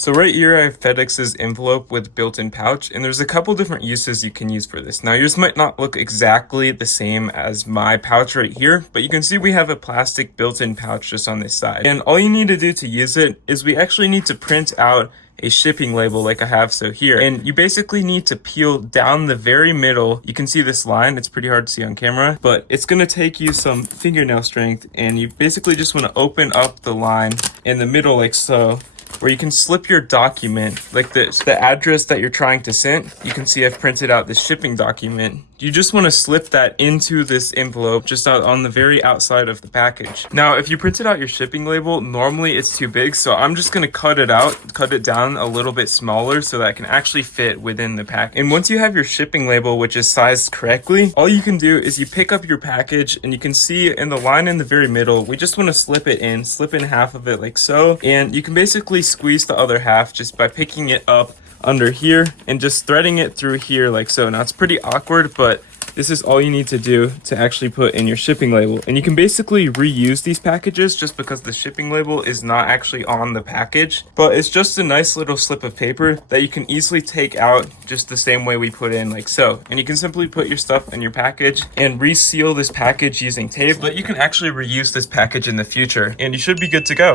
So right here I have Fedex's envelope with built-in pouch, and there's a couple different uses you can use for this. Now yours might not look exactly the same as my pouch right here, but you can see we have a plastic built-in pouch just on this side. And all you need to do to use it is we actually need to print out a shipping label like I have so here, and you basically need to peel down the very middle. You can see this line, it's pretty hard to see on camera, but it's gonna take you some fingernail strength, and you basically just want to open up the line in the middle like so, where you can slip your document, like the address that you're trying to send. You can see I've printed out the shipping document. You just want to slip that into this envelope just out on the very outside of the package. Now, if you printed out your shipping label, normally it's too big, so I'm just going to cut it down a little bit smaller so that it can actually fit within the package. And once you have your shipping label, which is sized correctly, all you can do is you pick up your package, and you can see in the line in the very middle, we just want to slip in half of it like so, and you can basically squeeze the other half just by picking it up under here and just threading it through here like so. Now it's pretty awkward, but this is all you need to do to actually put in your shipping label. And you can basically reuse these packages just because the shipping label is not actually on the package, but it's just a nice little slip of paper that you can easily take out just the same way we put in like so. And you can simply put your stuff in your package and reseal this package using tape, but you can actually reuse this package in the future and you should be good to go.